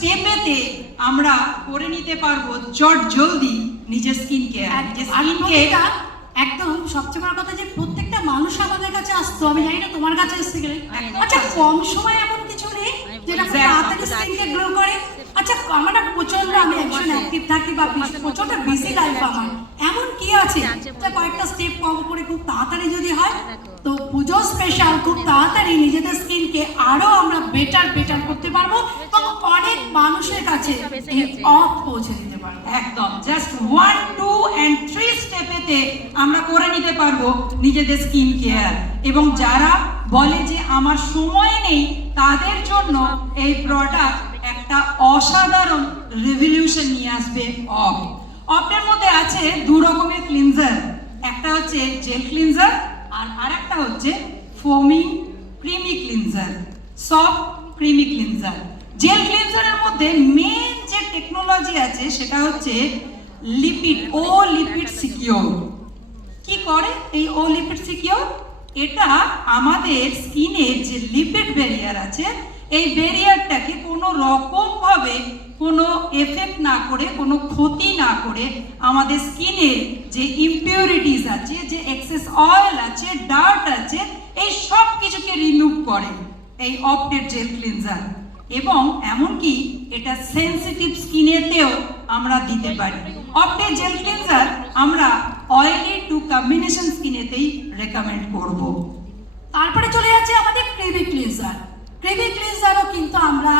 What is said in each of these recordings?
স্টেপেতে আমরা করে নিতে পারবো চট জলদি নিজের স্কিন কেয়ার। একদম সবচেয়ে বড় কথা যে প্রত্যেকটা মানুষ আমাদের কাছে আসতো, আমি জানি না তোমার কাছে এসে গেলে, আচ্ছা কম সময় এমন কিছু নেই যেটা তাড়াতাড়ি স্কিনকে গ্লো করে। আচ্ছা আমার না প্রচন্ড, আমি একজন অ্যাক্টিভ থাকি বা প্রচন্ড বিজি লাইফ আমার, এমন কি আছে যে কয়েকটা স্টেপ কম করে খুব তাড়াতাড়ি যদি হয়, তো পুজো স্পেশাল খুব তাড়াতাড়ি নিজেদের স্কিনকে আরো আমরা বেটার করতে পারবো এবং অনেক মানুষের কাছে এই অফ পৌঁছে দিতে পারবো। একদম জাস্ট 1, 2 and 3 স্টেপেতে আমরা করে নিতে পারবো নিজেদের স্কিন কেয়ার। এবং যারা বলে যে আমার সময় নেই, তাদের জন্য এই প্রোডাক্ট একটা অসাধারণ রেভলিউশন নিয়ে আসবে। অফের মধ্যে আছে দু রকমের ক্লিনজার, একটা হচ্ছে জেল ক্লিনজার আর আরেকটা হচ্ছে foaming creamy cleanser, soft creamy cleanser. Gel ক্লিনজারের মধ্যে মেন যে টেকনোলজি আছে সেটা হচ্ছে লিপিড সিকিউর। কি করে এই লিপিড সিকিউর? এটা আমাদের স্কিনের যে লিপিড ব্যারিয়ার আছে, এই ব্যারিয়ারটাকে কোনো রকম ভাবে কোনো এফেক্ট না করে, কোনো ক্ষতি না করে আমাদের স্কিনের যে ইমপিউরিটিস আছে, যে এক্সেস অয়েল আছে, ডার্ট আছে, এই সব কিছুকে রিমুভ করে এই অপটের জেল ক্লিনজার। এবং এমনকি এটা সেনসিটিভ স্কিনেতেও আমরা দিতে পারি। অপটের জেল ক্লিনজার আমরা অয়েলি টু কম্বিনেশন স্কিনেতেই রেকমেন্ড করব। তারপরে চলে যাচ্ছে আমাদের ক্রিমি ক্লিনজার। ক্রিমি ক্লিনজারও কিন্তু আমরা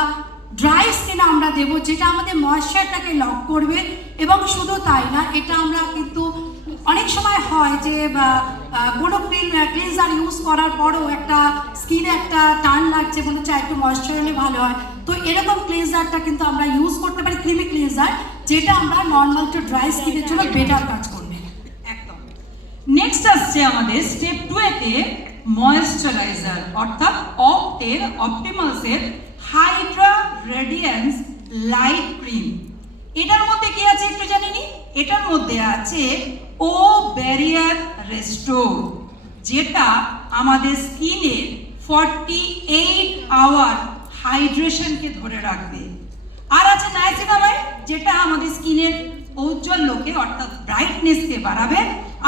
ড্রাই স্কিনে আমরা দেবো, যেটা আমাদের ময়েশ্চারটাকে লক করবে। এবং শুধু তাই না, এটা আমরা কিন্তু অনেক সময় হয় যে কোনো ক্লিনজার ইউজ করার পরও একটা স্কিনে একটা টান লাগছে, মনে হচ্ছে একটু ময়েশ্চার হলে ভালো হয়, তো এরকম ক্লিনজারটা কিন্তু আমরা ইউজ করতে পারি, ক্রিমি ক্লিনজার, যেটা আমরা নর্মাল টু ড্রাই স্কিনের জন্য বেটার কাজ করবে। একদম। নেক্সট আসছে আমাদের স্টেপ 2-তে ময়েশ্চারাইজার, অর্থাৎ অপটিমালসের হাইড্রা রেডিয়েন্স লাইট ক্রিম। এটার মধ্যে কি আছে একটু জানেনি? এটার মধ্যে আছে ও ব্যারিয়ার রেস্টোর, যেটা আমাদের স্কিনের 48 আওয়ার হাইড্রেশনকে ধরে রাখবে। আর আছে নাইসিনামাইড, যেটা আমাদের স্কিনের ঔজ্জ্বল্যকে অর্থাৎ ব্রাইটনেসকে বাড়াবে।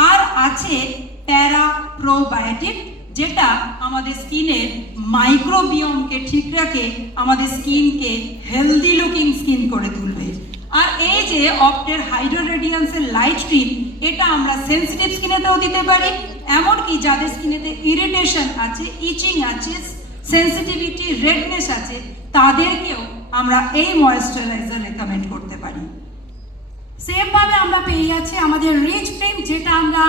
আর আছে প্যারা প্রোবায়োটিক, যেটা আমাদের স্কিনের মাইক্রোবিয়মকে ঠিক রাখে, আমাদের স্কিনকে হেলদি লুকিং স্কিন করে তুলবে। আর এই যে অপটের হাইড্রা রেডিয়েন্সের লাইট ক্রিম, এটা আমরা সেনসিটিভ স্কিনেতেও দিতে পারি, এমনকি যাদের স্কিনেতে ইরিটেশন আছে, ইচিং আছে, সেনসিটিভিটি, রেডনেস আছে, তাদেরকেও আমরা এই ময়েশ্চারাইজার রেকমেন্ড করতে পারি। সেম ভাবে আমরা পেয়ে যাচ্ছি আমাদের রিচ ক্রিম, যেটা আমরা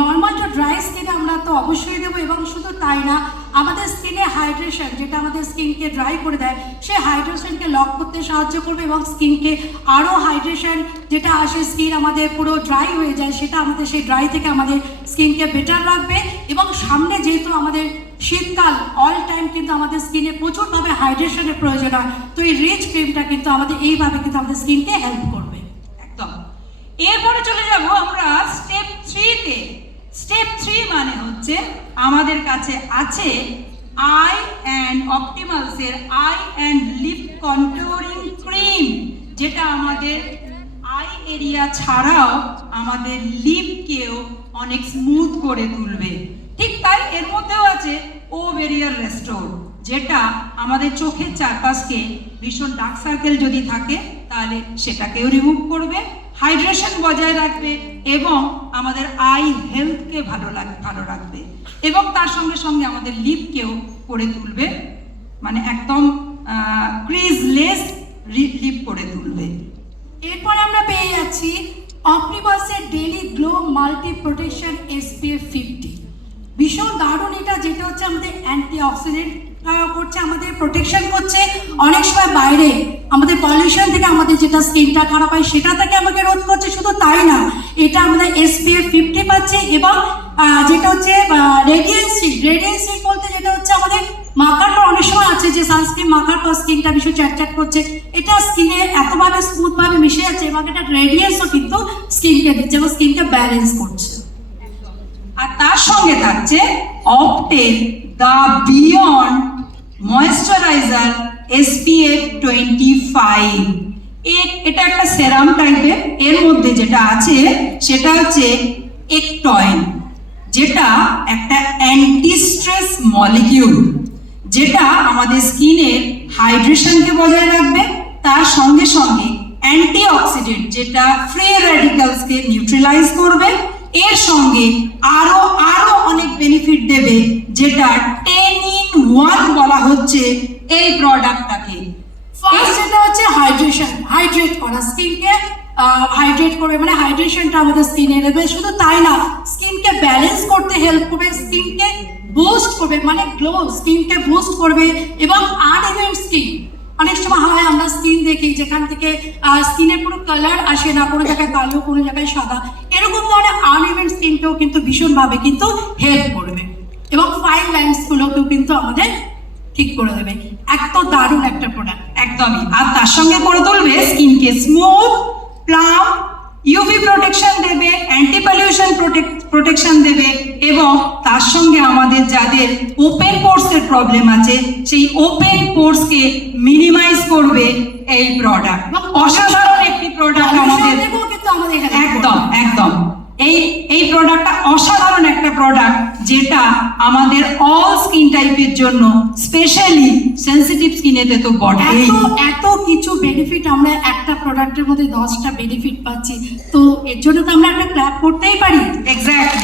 নর্মাল টু ড্রাই স্কিনে আমরা তো অবশ্যই দেবো। এবং শুধু তাই না, আমাদের স্কিনে হাইড্রেশন, যেটা আমাদের স্কিনকে ড্রাই করে দেয়, সেই হাইড্রেশনকে লক করতে সাহায্য করবে এবং স্কিনকে আরও হাইড্রেশন যেটা আসে, স্কিন আমাদের পুরো ড্রাই হয়ে যায়, সেটা আমাদের সেই ড্রাই থেকে আমাদের স্কিনকে বেটার রাখবে। এবং সামনে যেহেতু আমাদের শীতকাল, অল টাইম কিন্তু আমাদের স্কিনে প্রচুরভাবে হাইড্রেশনের প্রয়োজন হয়, তো এই রিচ ক্রিমটা কিন্তু আমাদের এইভাবে কিন্তু আমাদের স্কিনকে হেল্প করবে। একদম। এরপরে চলে যাব আমরা স্টেপ 3-তে। স্টেপ 3 মানে হচ্ছে আমাদের কাছে আছে আই অ্যান্ড অপটিমালসের eye and lip contouring cream, যেটা আমাদের আই এরিয়া ছাড়াও আমাদের লিপকেও অনেক স্মুথ করে তুলবে। ঠিক তাই এর মধ্যেও আছে ও ব্যারিয়ার রেস্টোর, যেটা আমাদের চোখের চারপাশকে ভীষণ ডার্ক সার্কেল যদি থাকে তাহলে সেটাকেও রিমুভ করবে, হাইড্রেশন বজায় রাখবে এবং আমাদের আই হেলথকে ভালো রাখবে। এবং তার সঙ্গে সঙ্গে আমাদের লিপকেও করে তুলবে, মানে একদম ক্রিজলেস লিপ করে তুলবে। এরপর আমরা পেয়ে যাচ্ছি অপটিমালসের daily glow multi protection SPF 50। ভীষণ দারুণ এটা, যেটা হচ্ছে আমাদের অ্যান্টি অক্সিডেন্ট করছে, আমাদের প্রোটেকশন করছে। অনেক সময় বাইরে আমাদের পলিউশন থেকে আমাদের যেটা স্কিনটা খারাপ হয় সেটা থেকে আমাকে রোধ করছে। শুধু তাই না, এটা আমাদের SPF 50 পাচ্ছে। এবং যেটা হচ্ছে রেডিয়েন্স শিট বলতে যেটা হচ্ছে আমাদের মাখার পর অনেক সময় আছে যে সানস্ক্রিন মাখার পর স্কিনটা ভীষণ চ্যাটচ্যাট করছে, এটা স্কিনে এতভাবে স্মুথভাবে মিশে যাচ্ছে এবং এটা রেডিয়েন্সও কিন্তু স্কিনকে দিচ্ছে এবং স্কিনকে ব্যালেন্স করছে। আর তার সঙ্গে থাকছে অপটেল দ্য বিয়ন্ড ময়েশ্চারাইজার SPF 25। এটা একটা সেরাম টাইপের, এর মধ্যে যেটা আছে সেটা হচ্ছে একটয়েন, যেটা একটা অ্যান্টি স্ট্রেস মলিকিউল, যেটা আমাদের স্কিনের হাইড্রেশনকে বজায় রাখবে, তার সঙ্গে সঙ্গে অ্যান্টিঅক্সিডেন্ট যেটা ফ্রি র্যাডিক্যালসকে নিউট্রালাইজ করবে, এর সঙ্গে আরো অনেক বেনিফিট দেবে, যেটা 10 in 1 বলা হচ্ছে এই প্রোডাক্টটাকে। ফার্স্ট যেটা হচ্ছে হাইড্রেট করা, স্কিনকে হাইড্রেট করবে, মানে হাইড্রেশনটা আমাদের স্কিনে দেবে। শুধু তাই না, স্কিনকে ব্যালেন্স করতে হেল্প করবে, স্কিনকে বুস্ট করবে, মানে গ্লো, স্কিনকে বুস্ট করবে। এবং আনইভেন স্কিন, অনেক সময় হয় আমরা স্কিন দেখি যেখান থেকে স্কিনের পুরো কালার আসে না, কোনো জায়গায় কালো, কোনো জায়গায় সাদা, এরকম ধরনের আনইভেন স্কিনকেও কিন্তু ভীষণভাবে কিন্তু হেল্প করবে। এবং ফাইন লাইন্সগুলোকেও কিন্তু আমাদের ঠিক করে দেবে। এত দারুণ একটা প্রোডাক্ট। একদমই। আর তার সঙ্গে করে তুলবে স্কিনকে স্মুথ, প্লাম, ইউভি প্রোটেকশন দেবে, অ্যান্টি পলিউশন প্রোটেকশন দেবে, এবং তার সঙ্গে আমাদের যাদের ওপেন পোর্সের প্রবলেম আছে সেই ওপেন পোর্সকে মিনিমাইজ করবে এই প্রোডাক্ট। অসাধারণ একটি প্রোডাক্ট আমাদের, কিন্তু আমাদের এখানে একদম এই প্রোডাক্টটা অসাধারণ একটা প্রোডাক্ট, যেটা আমাদের অল স্কিন টাইপের জন্য, স্পেশালি সেনসিটিভ স্কিনেতে তো বটেই। এত কিছু বেনিফিট, আমরা একটা প্রোডাক্টের মধ্যে 10টা বেনিফিট পাচ্ছি, তো এর জন্য তো আমরা একটা ক্ল্যাপ করতেই পারি। এক্স্যাক্টলি।